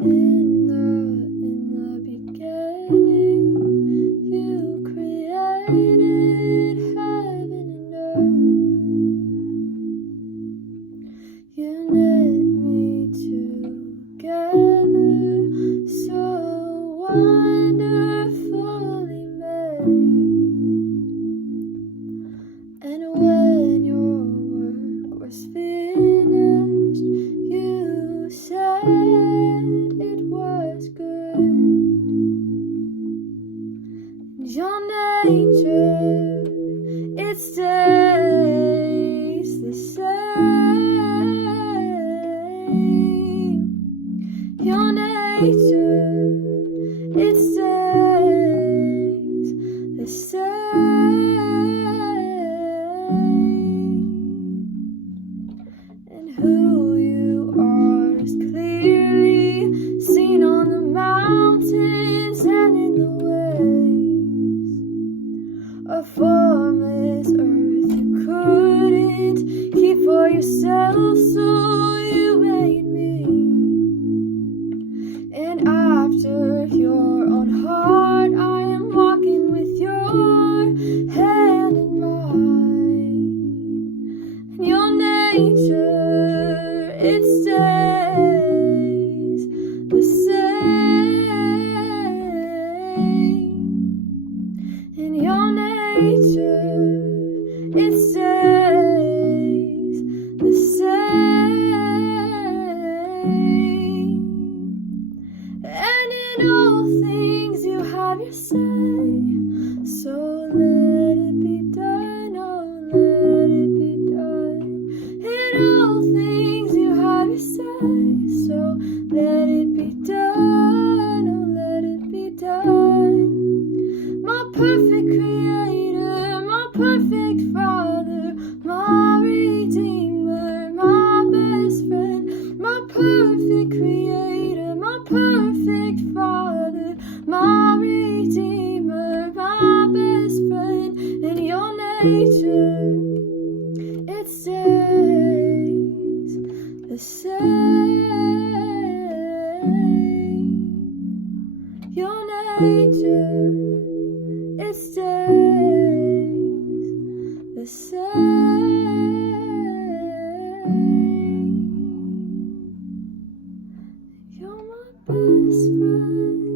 In the beginning, you created heaven and earth. You knit me together, so wonderfully made. And when your work was finished, you said it was good. And your nature, it stays the same. Your nature, it stays the same. And who you are is clearly seen on the mountains and in the waves. A formless earth you couldn't keep for yourself, so you made me. And after your own heart, I am walking with your hand in mine. And your nature, it stays the same. And your nature, it stays the same. And in all things you have your say, so let it be done, oh let it be done. In all things you have your say, so let it be done, oh let it be done. My perfect creator, my perfect father, my redeemer, my best friend, my perfect creator, my perfect father, my redeemer, my best friend. In your nature, it stays the same. Your nature, it stays the same. You're my best friend.